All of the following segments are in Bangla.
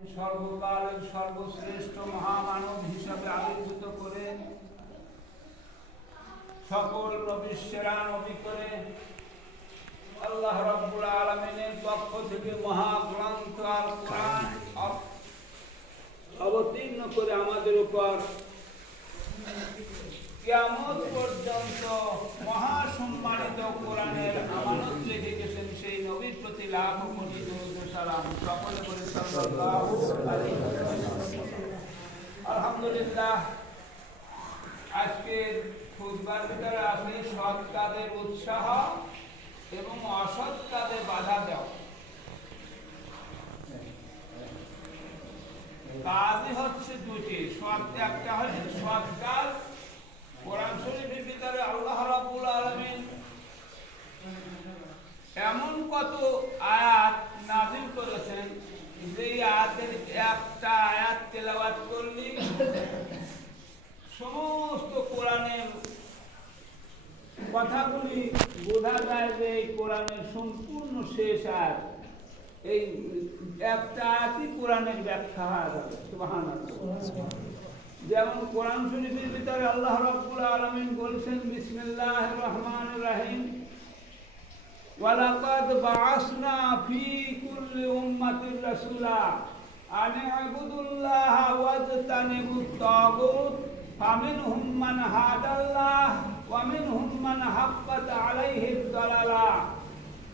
সর্বকালের সর্বশ্রেষ্ঠ মহামানব হিসাবে আবির্ভূত করে সকল নবীর সেরা নবী করে আল্লাহ রাব্বুল আলামিনের পক্ষ থেকে মহাগ্রন্থ আল কোরআন অবতীর্ণ করে আমাদের উপর কিয়ামত পর্যন্ত মহাসম্মানিত কোরআনের আমানত রেখে গেছেন সেই নবীর প্রতি লাখ কোটি দরুদ ও সালাম সকলে বলে সাল্লাল্লাহু আলাইহি ওয়াসাল্লাম। আলহামদুলিল্লাহ, আজকের খুতবার ভিতরে আছে সৎ কাজের উৎসাহ এবং অসৎ কাজে বাধা দেওয়া। কাজই হচ্ছে দুটি, একটা হচ্ছে সৎ কাজ। কোরআন শরীফের ভিতরে আল্লাহ রাব্বুল আলামিন এমন কত আয়াত নাযিল করেছেন যে আয়াতের একটা আয়াত তেলাওয়াত করলে সমস্ত কোরআনের কথাগুলি বোঝা যায় যে এই কোরআনের সম্পূর্ণ শেষ আয়াত। এই একটা আয়াতই কোরআনের ব্যাখ্যা হয়ে যাবে। সুবহানাল্লাহ। যেমন কোরআন শরীফের ভিতরে আল্লাহ রাব্বুল আলামিন বলেছেন বিসমিল্লাহির রহমানির রহিম, ওয়ালাকাদ বাআসনা ফি কুল্লি উম্মাতির রাসূলা আন ইবুদুল্লাহা ওয়াজতানিবুত তাগুত ফামিনহুম মান হাদাল্লাহ ওয়া মিনহুম মান হাক্কাত আলাইহিদ দালালা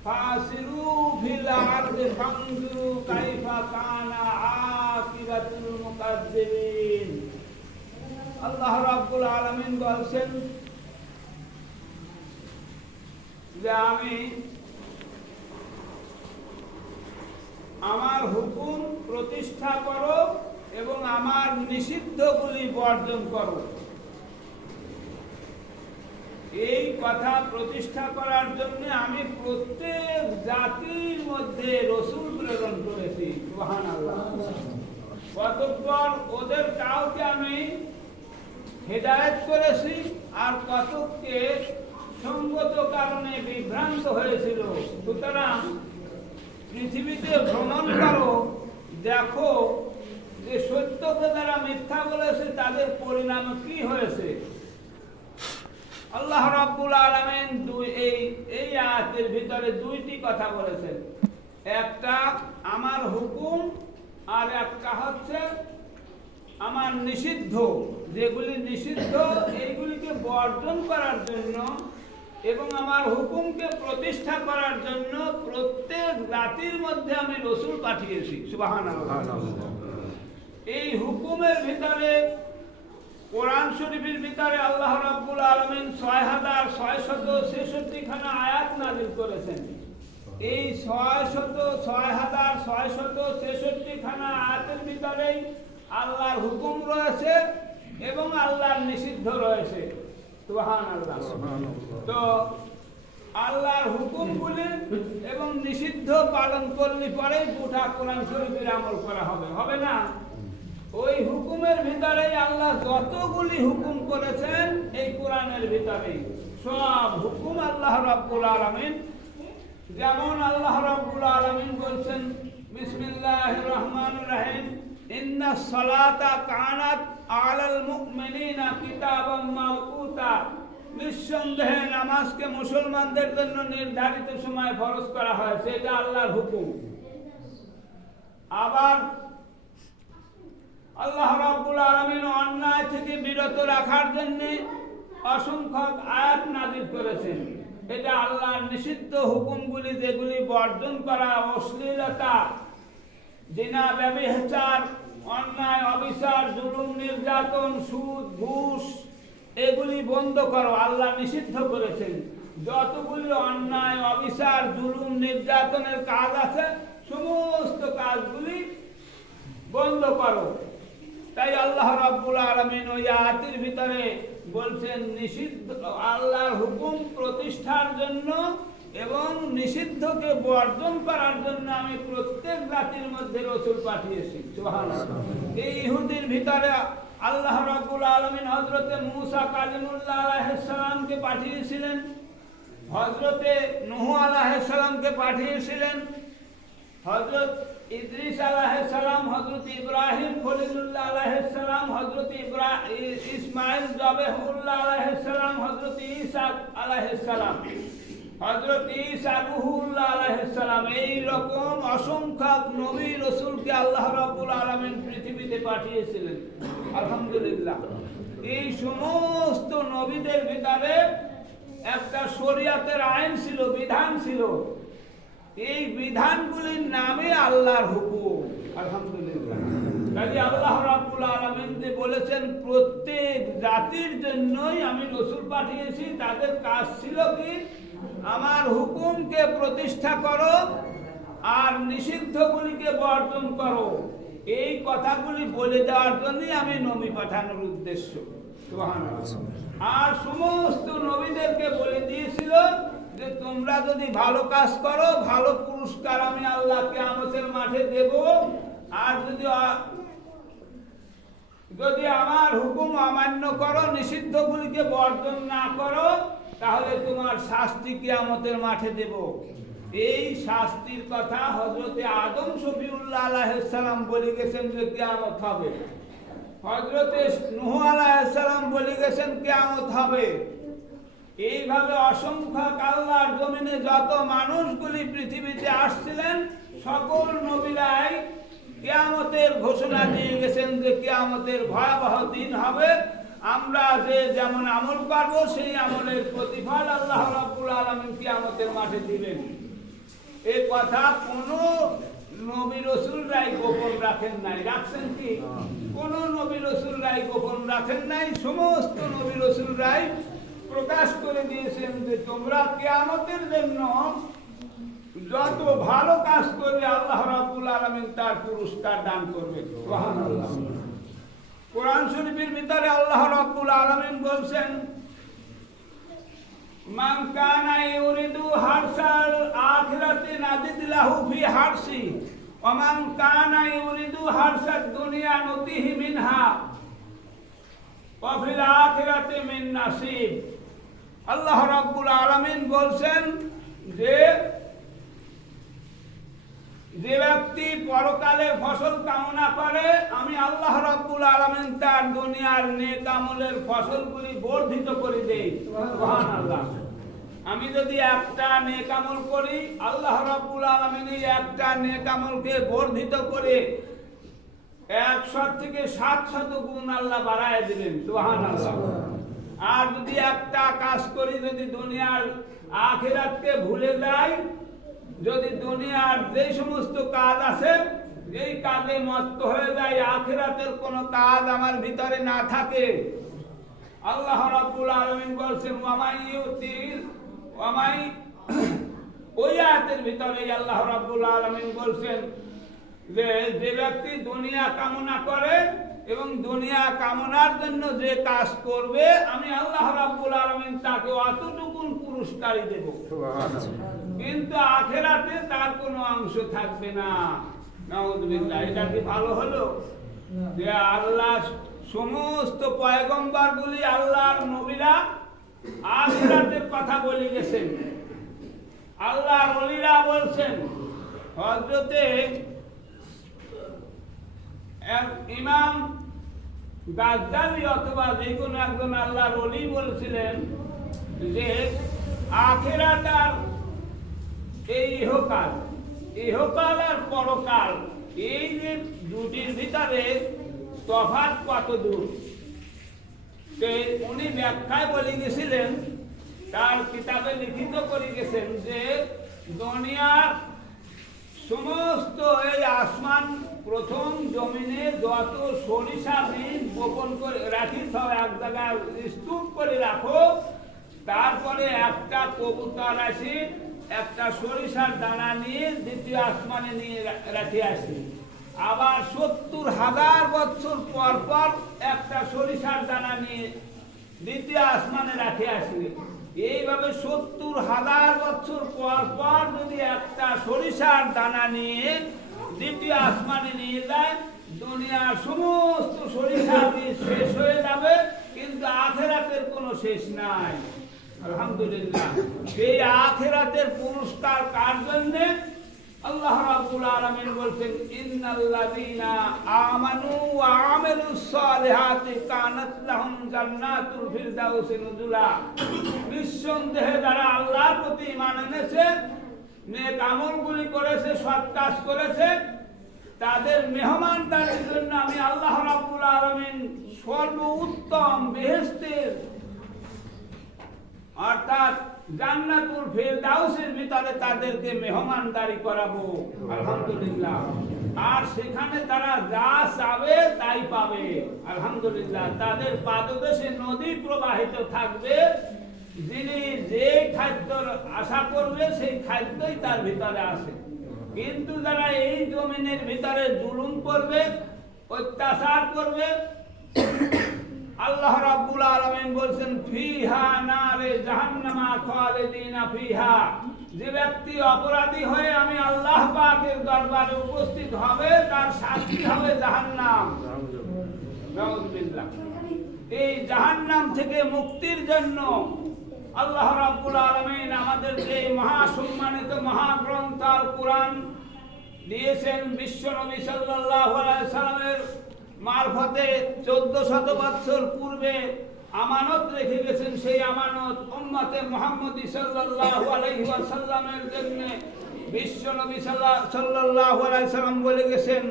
ফাসিরু ফিল আরদি ফানজুরু কাইফা কানা আকিবাতুল মুকাজ্জিবিন। আল্লাহ রাব্বুল আলামিন বলছেন যে আমি আমার হুকুম প্রতিষ্ঠা করো এবং আমার নিষিদ্ধগুলি বর্জন করো। এই কথা প্রতিষ্ঠা করার জন্য আমি প্রত্যেক জাতির মধ্যে রাসূল প্রেরণ করেছি। সুবহানাল্লাহ। কতবার ওদের কাউকে আমি হেদায়েত করেছি আর কতকে সঙ্গত কারণে বিভ্রান্ত হয়েছিল। সুতরাং পৃথিবীতে ভ্রমণ করো, দেখো যে সত্যকে যারা মিথ্যা বলেছে তাদের পরিণাম কি হয়েছে। আল্লাহ রাব্বুল আলামিন এই আয়াতের ভিতরে দুইটি কথা বলেছেন, একটা আমার হুকুম আর একটা হচ্ছে আমার নিষিদ্ধ। যেগুলি নিষিদ্ধ এইগুলিকে বর্জন করার জন্য এবং আমার হুকুমকে প্রতিষ্ঠা করার জন্য প্রত্যেক জাতির মধ্যে আমি রাসূল পাঠিয়েছি। সুবহানাল্লাহ। এই হুকুমের ভিতরে কোরআন শরীফের ভিতরে আল্লাহ রাব্বুল আলামিন 6666 খানা আয়াত নাযিল করেছেন। এই 6666 খানা আয়াতের ভিতরেই আল্লাহর হুকুম রয়েছে এবং আল্লাহর নিষিদ্ধ রয়েছে। সুবহানাল্লাহ। তো আল্লাহর হুকুমগুলি এবং নিষিদ্ধ পালন করলে পরে গোটা কোরআন শরীফের আমল করা হবে, হবে না? ওই হুকুমের ভিতরেই আল্লাহ যতগুলি হুকুম করেছেন এই কোরআনের ভিতরেই সব হুকুম আল্লাহ রাব্বুল আলামিন। যেমন আল্লাহ রাব্বুল আলামিন বলছেন বিসমিল্লাহির রহমানির রহিম, ইন্নাস সালাতা কানাত আলাল মুমিনিনা কিতাবাম মাওকুতা। নিঃসন্দেহে নামাজকে মুসলমানদের জন্য নির্ধারিত সময়ে ফরজ করা হয়েছে, এটা আল্লাহর হুকুম। আবার আল্লাহ রাব্বুল আলামিন অন্যায় থেকে বিরত রাখার জন্য অসংখ্য আয়াত নাযিল করেছেন, এটা আল্লাহর নিষিদ্ধ হুকুমগুলি, যেগুলি বর্জন করা, অশ্লীলতা, জিনা, ব্যভিচার, অন্যায়, অবিচার, জুলুম, নির্যাতন, সুদ, ঘুষ, এগুলি বন্ধ করো, আল্লাহ নিষিদ্ধ করেছেন। যতগুলি অন্যায়, অবিচার, জুলুম, নির্যাতনের কাজ আছে সমস্ত কাজগুলি বন্ধ করো। তাই আল্লাহ রাব্বুল আলামিন ওই আয়াতের ভিতরে বলছেন নিষিদ্ধ আল্লাহর হুকুম প্রতিষ্ঠার জন্য এবং নিষিদ্ধকে বর্জন করার জন্য আমি প্রত্যেক জাতির মধ্যে রাসূল পাঠিয়েছি। সুবহানাল্লাহ। এই ইহুদির ভিতরে আল্লাহ রাব্বুল আলামিন হযরতে মূসা কালিমুল্লাহ আলাইহিস সালামকে পাঠিয়েছিলেন, হযরতে নূহ আলাইহিস সালামকে পাঠিয়েছিলেন, হযরত ইদ্রিস আলাইহিস সালাম, হযরত ইব্রাহিম খলিলুল্লাহ আলাইহিস সালাম, হযরত ইসমাঈল জবেহুল্লাহ আলাইহিস সালাম, হযরত ঈসা আলাইহিস সালাম, হযরত ঈসা রূহুল্লাহ আলাইহিস সালাম, এই রকম অসংখ্য নবী রাসূলকে আল্লাহ রাব্বুল আলামিন পৃথিবীতে পাঠিয়েছিলেন। আলহামদুলিল্লাহ। এই সমস্ত নবীদের ভিতরে একটা শরীয়তের আইন ছিল, বিধান ছিল। এই বিধানগুলির নামে আল্লাহর হুকুম। আলহামদুলিল্লাহ। কাজে আল্লাহ রাব্বুল আলামিন যে বলেছেন প্রত্যেক জাতির জন্যই আমি রাসূল পাঠিয়েছি, তাদের কাজ ছিল কি? আমার হুকুমকে প্রতিষ্ঠা করো আর নিষিদ্ধগুলিকে বর্জন করো। এই কথাগুলি বলে দেওয়ার জন্যই আমি নবী পাঠানোর উদ্দেশ্য। সুবহানাল্লাহ। আর সমস্ত নবীদেরকে বলে দিয়েছিল যে তোমরা যদি ভালো কাজ করো, ভালো পুরস্কার আমি আল্লাহ কিয়ামতের মাঠে দেব। আর যদি আমার হুকুম অমান্য করো, নিষিদ্ধগুলিকে বর্জন না করো, তাহলে তোমার শাস্তি কিয়ামতের মাঠে দেব। এই শাস্তির কথা হযরতে আদম শফিউল্লাহ আলাইহিস সালাম বলে গেছেন যে কিয়ামত হবে। হযরতে নূহ আলাইহিস সালাম বলে গেছেন কিয়ামত হবে। এইভাবে অসংখ্য আল্লাহর জমিনে যত মানুষগুলি পৃথিবীতে আসছিলেন, সকল নবীরাই কিয়ামতের ঘোষণা দিয়ে গেছেন যে কিয়ামতের ভয়াবহ দিন হবে। আমরা যে যেমন আমল করব, সেই আমলের প্রতিফল আল্লাহ রাব্বুল আলামিন কিয়ামতের মাঠে দিবেন। এই কথা কোন নবী রাসূলরাই গোপন রাখেন নাই। রাখছেন কি? কোন নবী রাসূলরাই গোপন রাখেন নাই। সমস্ত নবী রাসূলরাই প্রকাশ করে দিয়েছেন যে তোমরা কিয়ামতের জন্য যত ভালো কাজ করবে আল্লাহ রাব্বুল আলামিন তার পুরস্কার দান করবে। সুবহানাল্লাহ। কোরআন শরীফের ভিতরে আল্লাহ রাব্বুল আলামিন বলছেন, মান কানা ইউরিদু হারসাল আখিরাতি নাজিদ লাহু ফি হারসি ওয়া মান কানা ইউরিদু হারসাদ দুনিয়া নুতিহি মিনহা ওয়া ফিল আখিরাতি মিন নাসিব। আল্লাহ রাব্বুল আলামিন বলছেন যে ব্যক্তি পরকালের ফসল কামনা করে, আমি আল্লাহ রাব্বুল আলামিন তার দুনিয়ার নেক আমলের ফসলগুলি বর্ধিত করে দেই। সুবহানাল্লাহ। আমি যদি একটা নেক আমল করি, আল্লাহ রাব্বুল আলামিন এই একটা নেক আমলকে বর্ধিত করে 100 থেকে 700 গুণ আল্লাহ বাড়ায় দিবেন। সুবহানাল্লাহ। আর যদি একটা কাজ করি, যদি দুনিয়ার আখিরাতকে ভুলে যাই, যদি দুনিয়ার যে সমস্ত কাজ আছে এই কাজে মস্ত হয়ে যায়, আখিরাতের কোনো কাজ আমার ভিতরে না থাকে, আল্লাহ রাব্বুল আলামিন বলছেন ওই আয়াতের ভিতরে আল্লাহ রাব্বুল আলামিন বলছেন যে ব্যক্তি দুনিয়া কামনা করে এবং দুনিয়া কামনার জন্য যে কাজ করবে, আমি আল্লাহ রাব্বুল আলামিন তাকে অতটুকু পুরস্কারই দেব। কিন্তু আখিরাতে তার কোনো অংশ থাকবে না। নাউযুবিল্লাহ। এটা কি ভালো হলো? যে আল্লাহ সমস্ত পয়গম্বরগুলি, আল্লাহর নবীরা আখিরাতের কথা বলে গেছেন। আল্লাহর ওলিরা বলছেন, হযরতে ইমাম গাজ্জালি অথবা যে কোনো একজন আল্লাহর ওলি বলছিলেন যে আখিরাত আর এই ইহকাল আর পরকাল, এই যে দুটির ভিতরে তফাৎ কত দূর। উনি ব্যাখ্যায় বলে গেছিলেন, তার কিতাবে লিখিত করে গেছেন যে দুনিয়ার সমস্ত এই আসমান, প্রথম জমিনে যত সরিষা বীজ বপন করে রাখি, সব এক জায়গায় স্তূপ করে রাখো, তারপরে একটা কবুতর আসি একটা সরিষার দানা নিয়ে দ্বিতীয় আসমানে নিয়ে রাখে আসি। আবার 70,000 বছর পর পর একটা সরিষার দানা নিয়ে দ্বিতীয় আসমানে রাখে আসি। এইভাবে 70,000 বছর পর পর যদি একটা সরিষার দানা নিয়ে দ্বিতীয় আসমানে নিয়ে যায়, দুনিয়ার সমস্ত সরিষা বীজ শেষ হয়ে যাবে, কিন্তু আখিরাতের কোনো শেষ নাই। আলহামদুলিল্লাহ। এই আখিরাতের পুরস্কার কার জন্য? আল্লাহ রাব্বুল আলামিন বলছেন ইন্নাল্লাযীনা আমানু ওয়া আমিলুস সালিহাতি কানাত লাহুম জান্নাতুল ফিরদাউসি নুজুলা। নিঃসন্দেহে যারা আল্লাহর প্রতি ঈমান এনেছে, নেক আমলগুলি করেছে, সৎ কাজ করেছে, তাদের মেহমানদারির জন্য আমি আল্লাহ রাব্বুল আলামিন সর্বোত্তম বেহেশতের অর্থাৎ জান্নাতুল ফিরদাউসের ভিতরে তাদেরকে মেহমানদারি করাবো। আলহামদুলিল্লাহ। আর সেখানে তারা যা চাবে তাই পাবে। আলহামদুলিল্লাহ। তাদের পাদদেশে নদী প্রবাহিত থাকবে, যিনি যে খাদ্যর আশা করবে সেই খাদ্যই তার ভিতরে আছে। কিন্তু যারা এই জমিনের ভিতরে জুলুম করবে, অত্যাচার করবে, আল্লাহ রাব্বুল আলামিন বলেন ফিহা নারে জাহান্নামা খালিদিনা ফিহা। যে ব্যক্তি অপরাধী হয়ে আমি আল্লাহ পাকের দরবারে উপস্থিত হবে, তার শাস্তি হবে জাহান্নাম। নাউযুবিল্লাহ। এই জাহান্নাম থেকে মুক্তির জন্য আল্লাহ রাব্বুল আলামিন আমাদেরকে এই মহা সম্মানিত মহাগ্রন্থ আল কোরআন দিয়েছেন। বিশ্বনবী সাল্লাল্লাহু আলাইহি সাল্লামের মারফতে 1400 বছর পূর্বে আমানত রেখে গেছেন। সেই আমানত উম্মতে মুহাম্মদী সাল্লাল্লাহু আলাইহি ওয়াসাল্লামের জন্য বিশ্বনবী সাল্লাল্লাহু আলাইহি সাল্লাম বলে গেছেন,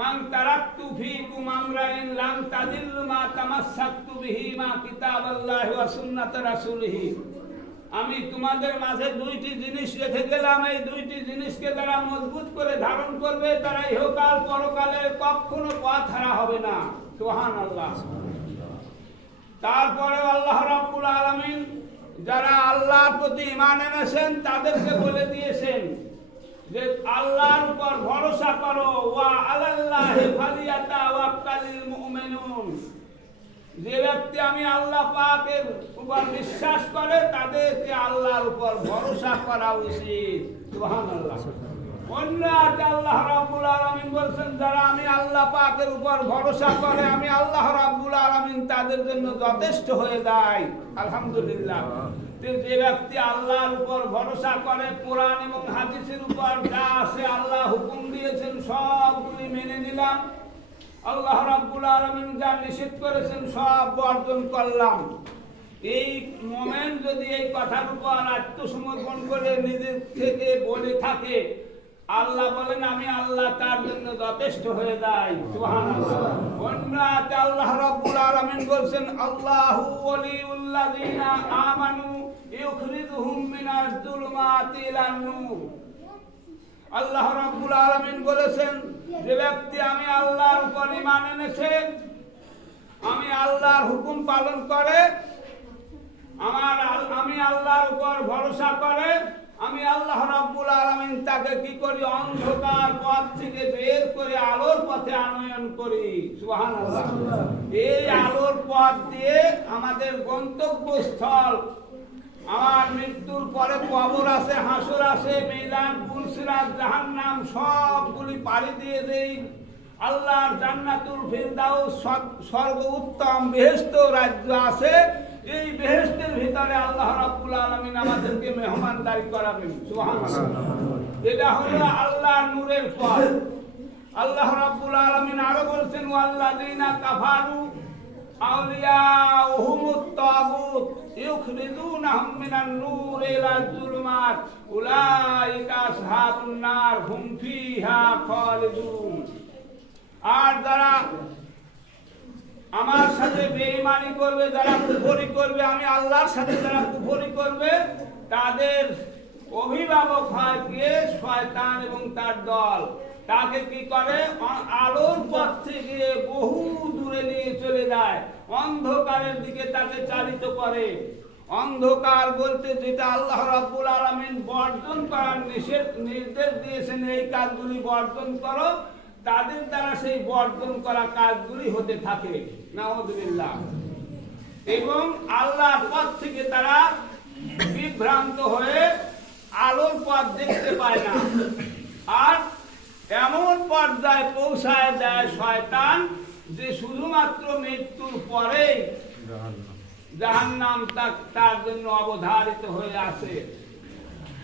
মান তারাকতু ফীকুম আমরাইন লান তাদিল্লু মা তামাসসাকতু বিহিমা কিতাবাল্লাহি ওয়া সুন্নাত রাসূলিহি। আমি তোমাদের মাঝে দুইটি জিনিস রেখে গেলাম, এই দুইটি জিনিসকে যারা মজবুত করে ধারণ করবে তারা ইহকাল পরকালে কখনো পথ হারা হবে না। সুবহানাল্লাহ। তারপরে আল্লাহ রাব্বুল আলামিন যারা আল্লাহর প্রতি ঈমান এনেছেন তাদেরকে বলে দিয়েছেন যে আল্লাহর উপর ভরসা করো, ওয়া আলাল্লাহি ফালিয়াতাওয়াক্কালিল মুমিনুন। যে ব্যক্তি আমি আল্লাহ পাকের উপর বিশ্বাস করে তাদেরকে আল্লাহর উপর ভরসা করা উচিত। সুবহানাল্লাহ। অন্য আয়াতে আল্লাহ রাব্বুল আলামিন বলেন যারা আমি আল্লাহ পাকের উপর ভরসা করে আমি আল্লাহ রাব্বুল আলামিন তাদের জন্য যথেষ্ট হয়ে যায়। আলহামদুলিল্লাহ। যে ব্যক্তি আল্লাহর উপর ভরসা করে, কোরআন এবং হাদিসের উপর যা আছে আল্লাহ হুকুম দিয়েছেন সবগুলি মেনে নিলাম, আল্লাহ রাব্বুল আলামিন যা নিষেধ করেছেন সব বর্জন করলাম, এই মোমেন যদি এই কথার উপর আত্মসমর্পণ করে নিজের থেকে বলে থাকে, আল্লাহ বলেন আমি আল্লাহ তার জন্য যথেষ্ট হয়ে যাই। সুবহানাল্লাহ। অন্য আয়াতে আল্লাহ রাব্বুল আলামিন বলেন আল্লাহু ওয়ালিউল্লাযিনা আমানু ইউখরিজুহুম মিনাজ যুলুমাতি ইলান নূর। আল্লাহ রাব্বুল আলামিন বলেছেন যে ব্যক্তি আমি আল্লাহর উপর ঈমান এনেছে, আমি আল্লাহর হুকুম পালন করে, আমি আল্লাহর উপর ভরসা করে, আমি আল্লাহ রাব্বুল আলামিন তাকে কি করি, অন্ধকার পথ থেকে বের করে আলোর পথে আনয়ন করি। সুবহানাল্লাহ। এই আলোর পথ দিয়ে আমাদের গন্তব্যস্থল, আমার মৃত্যুর পরে কবর আছে, হাসর আছে, মিজান, পুলসিরাত, জাহান্নাম সবগুলি পাড়ি দিয়ে দেই আল্লাহর জান্নাতুল ফিরদাউস সর্বোত্তম বেহেশত রাজ্য আছে। এই বেহেশতের ভিতরে আল্লাহ রাব্বুল আলামিন আমাদেরকে মেহমানদারি করাবেন। সুবহানাল্লাহ। এটা হলো আল্লাহর নূরের পথ। আল্লাহ রাব্বুল আলামিন আরো বলেছেন ওয়াল্লাযিনা কাফারু আউলিয়াউহুমুত তাগুত ইউখরিজুনাহুম মিনান নূর ইলা যুলুমাত উলাইকা আসহাবুন নার হুম ফিহা খালিদুন। আর যারা আমার সাথে বেঈমানি করবে, যারা কুফরি করবে, আমি আল্লাহর সাথে যারা কুফরি করবে তাদের অভিভাবক হয় কে? শয়তান এবং তার দল। তাকে কি করে? আলোর পথ থেকে বহু দূরে নিয়ে চলে যায়, অন্ধকারের দিকে তাকে চালিত করে। অন্ধকার বলতে যেটা আল্লাহ রাব্বুল আলামিন বর্জন করার নির্দেশ দিয়েছেন, এই কাজগুলি বর্জন করো, তাদের দ্বারা সেই বর্জন করা কাজগুলি হতে থাকে। নাউযুবিল্লাহ। এবং আল্লাহর পথ থেকে তারা বিভ্রান্ত হয়ে আলোর পথ দেখতে পায় না। আর এমন পর্যায়ে পৌঁছায় দেয় শয়তান যে শুধুমাত্র মৃত্যুর পরেই জাহান্নাম তার জন্য অবধারিত হয়ে আছে।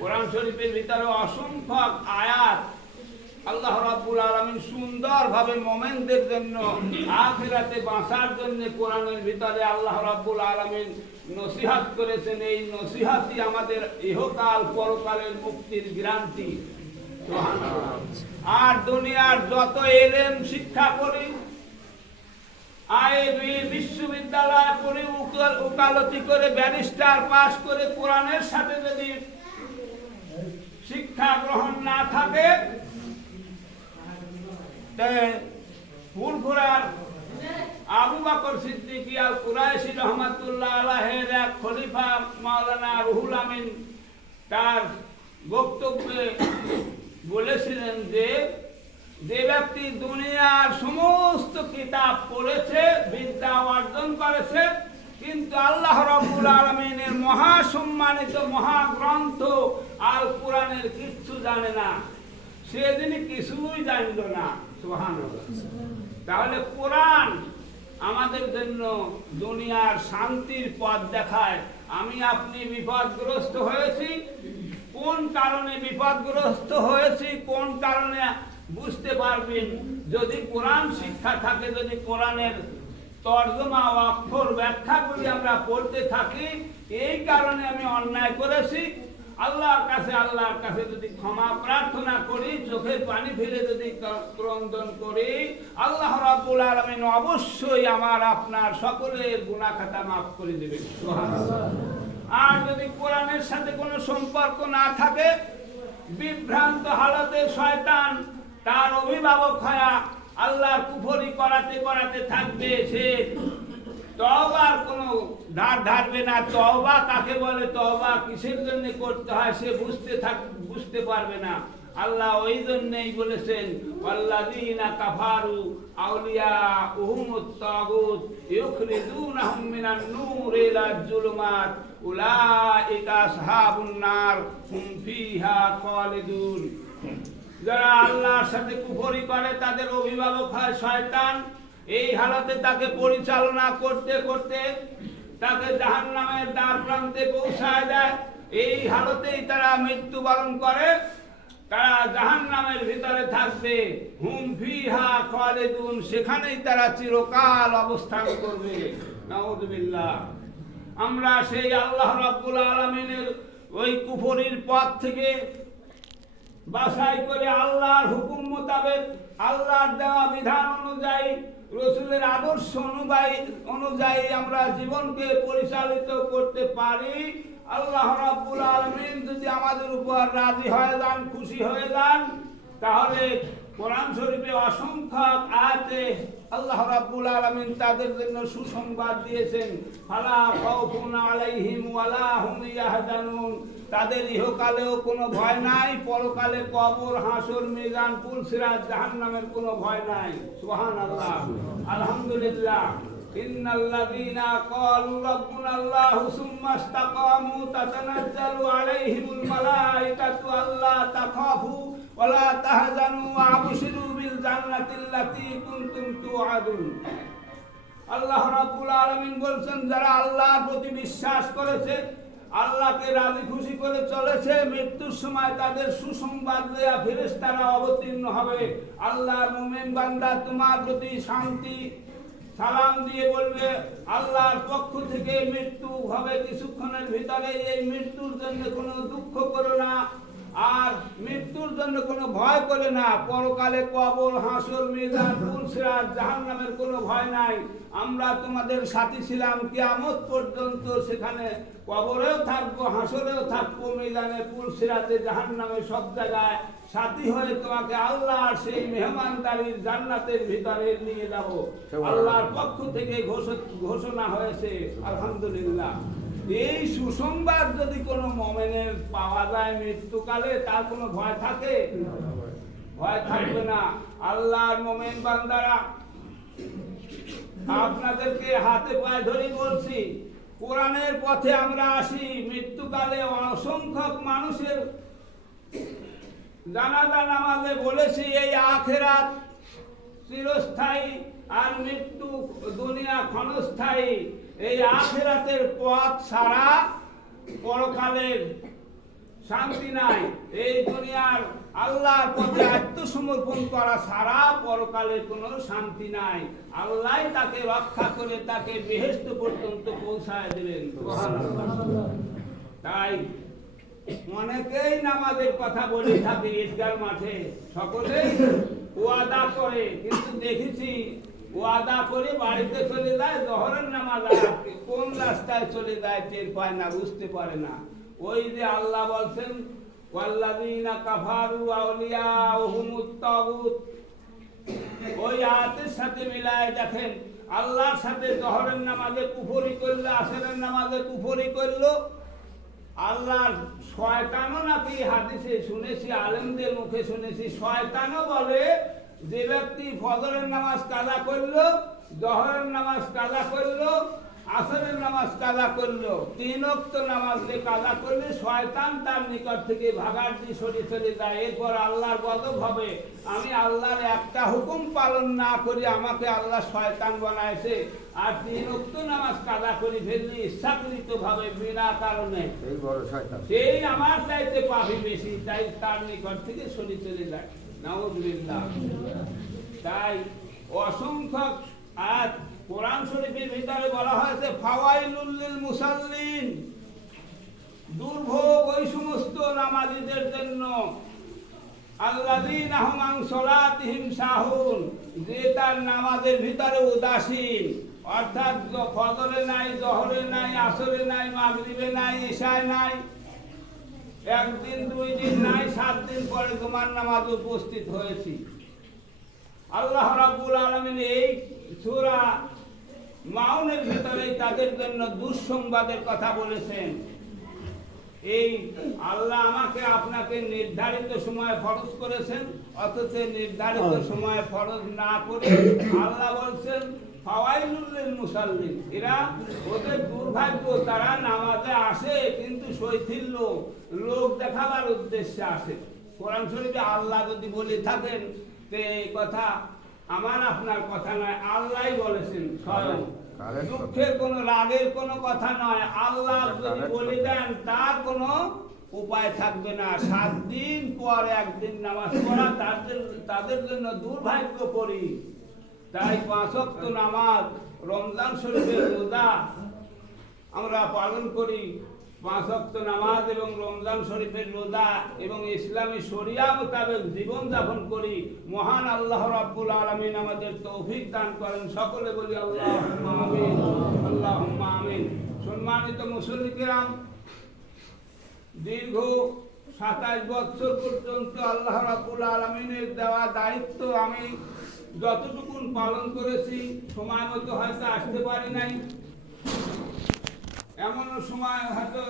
কোরআন শরীফের ভিতরে অসংখ্য আয়াত আল্লাহ রাব্বুল আলামিন সুন্দরভাবে মুমিনদের জন্য আখিরাতে বাঁচার জন্য কোরআনের ভিতরে আল্লাহ রাব্বুল আলামিন নসিহত করেছেন। এই নসিহতই আমাদের ইহকাল পরকালের মুক্তির গ্যারান্টি। সুবহানাল্লাহ। আর দুনিয়ার যত ইলম শিক্ষা করি, আইবি বিশ্ববিদ্যালয় পড়ে উকালতি করে ব্যারিস্টার পাস করে কোরআনের সাথে যদি শিক্ষা গ্রহণ না থাকে, ফুরফুরার আবু বকর সিদ্দিক আল কুরাইশি রহমাতুল্লাহ আলাইহির এক খলিফা মাওলানা রুহুল আমিন তার বক্তব্যে বলেছিলেন যে ব্যক্তি দুনিয়ার সমস্ত কিতাব পড়েছে, বিদ্যা অর্জন করেছে, কিন্তু আল্লাহ রাব্বুল আলামিনের মহাসম্মানিত মহাগ্রন্থ আল কোরআনের কিচ্ছু জানে না, সেদিন কিছুই জানলো না। সুবহানাল্লাহ। তাহলে কোরআন আমাদের জন্য দুনিয়ার শান্তির পথ দেখায়। আমি আপনি বিপদগ্রস্ত হয়েছি, কোন কারণে বিপদগ্রস্ত হয়েছি, কোন কারণে বুঝতে পারবেন যদি কোরআন শিক্ষা থাকে, যদি কোরআনের তর্জমা অক্ষর ব্যাখ্যাগুলি আমরা পড়তে থাকি। এই কারণে আমি অন্যায় করেছি, আল্লাহর কাছে যদি ক্ষমা প্রার্থনা করি, চোখের পানি ফেলে যদি ক্রন্দন করি, আল্লাহ রাব্বুল আলামিন অবশ্যই আমার আপনার সকলের গুনাহ খাতা মাফ করে দেবেন। সুবহানাল্লাহ। আর যদি কোরআনের সাথে কোনো সম্পর্ক না থাকে, বিভ্রান্ত হালতে শয়তান তার অভিভাবক হয়ে আল্লাহর কুফরি করাতে করাতে থাকবে, সে তওবার কোনো ধার ধারবে না। তওবা কাকে বলে, তওবা কিসের জন্য করতে হয় সে বুঝতে পারবে না। আল্লাহ ওই জন্যই বলেছেন, ওয়াল্লাযীনা কাফারু আউলিয়াউহুমুত তাগুত ইউখরিজুনাহুম মিনান নূরি ইলাজ জুলুমাত উলাইকা আসহাবুন নার হুম ফিহা খালিদুন। যারা আল্লাহর সাথে কুফরি করে তাদের অভিভাবক হয় শয়তান। এই হালতে তাকে পরিচালনা করতে করতে তাকে জাহান্নামের দ্বার প্রান্তে পৌঁছায় দেয়। এই হালতেই তারা মৃত্যুবরণ করে, তারা জাহান্নামের ভিতরে থাকবে, হুম ফিহা খালিদুন, সেখানেই তারা চিরকাল অবস্থান করবে। নাউযুবিল্লাহ। আমরা সেই আল্লাহ রাব্বুল আলামিনের ওই কুফরির পথ থেকে বাছাই করে আল্লাহর হুকুম মোতাবেক, আল্লাহর দেওয়া বিধান অনুযায়ী, রাসূলের আদর্শ অনুযায়ী আমরা জীবনকে পরিচালিত করতে পারি। আল্লাহ রাব্বুল আলামিন যদি আমাদের উপর রাজি হয়ে যান, খুশি হয়ে যান, তাহলে কোরআন শরীফে অসংখ্য আয়াতে আল্লাহ রাব্বুল আলামিন তাদের জন্য সুসংবাদ দিয়েছেন। ফালা খাউফুন আলাইহিম ওয়ালা হুম ইয়াহজানুন। তাদের ইহকালেও কোনো ভয় নাই, পরকালে কবর, হাসর, মিজান, পুলসিরাত, জাহান্নামের কোনো ভয় নাই। সুবহানাল্লাহ, আলহামদুলিল্লাহ। ইন্নাল্লাযীনা ক্বালু রাব্বুনাল্লাহু সুম্মা ইসতাকামু তাতানাজ্জালু আলাইহিমুল মালায়েকাতু আল্লা তাখাফু ওয়ালা তাহজানু ওয়া আবশিরু বিল জান্নাতিল্লাতী কুনতুম তুআদুন। আল্লাহ রাব্বুল আলামিন বলেন, যারা আল্লাহর প্রতি বিশ্বাস করেছে, আল্লাহকে রাজি খুশি করে চলেছে, মৃত্যুর সময় তাদের সুসংবাদ দেয়া ফেরেশতারা অবতীর্ণ হবে। আল্লাহর মুমিন বান্দা তোমার প্রতি শান্তি সালাম দিয়ে বলবে, আল্লাহর পক্ষ থেকে মৃত্যু হবে কিছুক্ষণের ভিতরে, এই মৃত্যুর জন্য কোনো দুঃখ করো না, আর মৃত্যুর জন্য কোনো ভয় করে না। পরকালে কবর, হাসর, মিজান, পুলসিরাত, জাহান্নামের কোনো ভয় নাই। আমরা তোমাদের সাথী ছিলাম কিয়ামত পর্যন্ত, সেখানে কবরেও থাকবো, হাসরেও থাকবো, মিজানে, পুলসিরাতে, জাহান্নামে, সব জায়গায় সাথী হয়ে তোমাকে আল্লাহর সেই মেহমানদারির জান্নাতের ভিতরে নিয়ে যাব। আল্লাহর পক্ষ থেকে ঘোষণা হয়েছে। আলহামদুলিল্লাহ। এই সুসংবাদ যদি কোনো মুমিনের পাওয়া যায় মৃত্যুকালে, তার কোনো ভয় থাকে? ভয় থাকবে না। আল্লাহর মুমিন বান্দারা, আপনাদেরকে হাতে পায়ে ধরে বলছি, কোরআনের পথে আমরা আসি। মৃত্যুকালে অসংখ্য মানুষের জানাজা নামাজে বলেছি, এই আখিরাত চিরস্থায়ী আর মৃত্যু দুনিয়া ক্ষণস্থায়ী। এই আখিরাতের পথ ছাড়া পরকালের শান্তি নাই। এই দুনিয়ার আল্লাহর পথে আত্মসমর্পণ করা ছাড়া পরকালে কোনো শান্তি নাই। আল্লাহ তাকে রক্ষা করে তাকে বেহেশত পর্যন্ত পৌঁছায় দিবেন। তাই অনেকেই নামাজের কথা বলে থাকে ঈদগার মাঠে, সকলেই ওয়াদা করে, কিন্তু দেখেছি ওয়াদা করে বাড়িতে চলে যায়, জোহরের নামাজ কোন রাস্তায় চলে যায় টের পায় না, বুঝতে পারে না। ওই যে আল্লাহ বলছেন ওয়াল্লাযীনা কাফারু আউলিয়াহুমুত তাগুত, ওই আয়াতের সাথে মিলায় দেখেন আল্লাহর সাথে জোহরের নামাজে কুফরি করলো, আসরের নামাজে কুফরি করলো। আল্লাহর শয়তানও নাকি হাদিসে শুনেছি, আলেমদের মুখে শুনেছি, শয়তানও বলে যে ব্যক্তি ফজরের নামাজ কাজা করলো, জোহরের নামাজ কাজা করলো, আসরের নামাজ কাজা করলো, 3 ওয়াক্ত নামাজ কাজা করলে শয়তান তার নিকট থেকে ভাগার দিয়ে সরে চলে যায়। এরপর আল্লাহর গজব হবে, আমি আল্লাহর একটা হুকুম পালন না করি আমাকে আল্লাহ শয়তান বানাইছে, আর 3 ওয়াক্ত নামাজ কাজা করে ফেললি ইচ্ছাকৃত ভাবে বিনা কারণে, সেই আমার চাইতে পাপী বেশি, তাই তার নিকট থেকে সরে চলে যায়। নাউযুবিল্লাহ। তাই অসংখ্য আয়াত কোরআন শরীফের ভিতরে বলা হয়েছে ফাওয়াইলুল লিল মুসাল্লিন, দুর্ভোগ ওই সমস্ত নামাজীদের জন্য, আল্লাযীনা হুম আন সালাতিহিম সাহুন, যে তার নামাজের ভিতরে উদাসীন, অর্থাৎ ফজরে নাই, জোহরে নাই, আসরে নাই, মাগরিবে নাই, ইশায় নাই, একদিন 2 দিন নাই, 7 দিন পরে জুমার নামাজ উপস্থিত হয়েছি। আল্লাহ রাব্বুল আলামিন এই সূরা মাউনের ভিতরে তাদের জন্য দুঃসংবাদের কথা বলেছেন। এই আল্লাহ আমাকে আপনাকে নির্ধারিত সময়ে ফরজ করেছেন, অথচ নির্ধারিত সময়ে ফরজ না করে আল্লাহ বলছেন ফাওয়াইলুল লিল মুসাল্লিন, এরা ওদের দুর্ভাগ্য, তারা নামাজে আসে কিন্তু শৈথিল্য, লোক দেখাবার উদ্দেশ্যে আসে। কোরআন শরীফে আল্লাহ যদি বলে থাকেন তো এই কথা আমার আপনার কথা নয়, আল্লাহই বলেছেন স্বয়ং। দুঃখের কোনো, রাগের কোনো কথা নয়। আল্লাহ যদি বলে দেন তার কোনো উপায় থাকবে না। 7 দিন পর একদিন নামাজ পড়া তাদের জন্য দুর্ভাগ্য পড়ি। তাই 5 ওয়াক্ত নামাজ, রমজান শরীফের রোজা আমরা পালন করি, 5 ওয়াক্ত নামাজ এবং রমজান শরীফের রোজা এবং ইসলামী শরিয়া মোতাবেক জীবন যাপন করি। মহান আল্লাহ রাব্বুল আলামিন আমাদের তৌফিক দান করেন। সকলে বলি আল্লাহুম্মা আমিন, আল্লাহুম্মা আমিন। সম্মানিত মুসল্লি কিরাম, দীর্ঘ 27 বছর পর্যন্ত আল্লাহ রাব্বুল আলামিনের দেওয়া দায়িত্ব আমি যতটুকু পালন করেছি, সময় মতো হয়তো আসতে পারি নাই, এমনও সময় হয়তো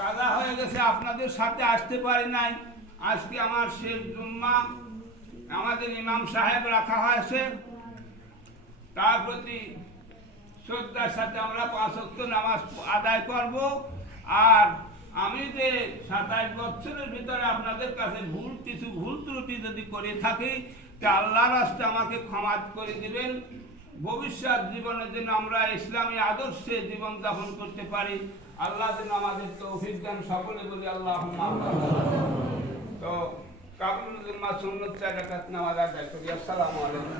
কাজা হয়ে গেছে আপনাদের সাথে আসতে পারি নাই। আজকে আমার শেষ জুম্মা, আমাদের ইমাম সাহেব রাখা হয়েছে, তার প্রতি শ্রদ্ধার সাথে আমরা 5 ওয়াক্ত নামাজ আদায় করব। আর আমি যে 27 বছরের ভিতরে আপনাদের কাছে কিছু ভুল ত্রুটি যদি করে থাকি, তা আল্লাহর রাস্তে আমাকে ক্ষমা করে দিবেন। ভবিষ্যৎ জীবনে যেন আমরা ইসলামী আদর্শে জীবন যাপন করতে পারি, আল্লাহ যেন আমাদের তৌফিক দেন। সকলে বলি আল্লাহুম্মা আমিন। তো কাবুল জুম্মা সুন্নাত 4 রাকাত নামাজ আদায় করি। আসসালামু আলাইকুম।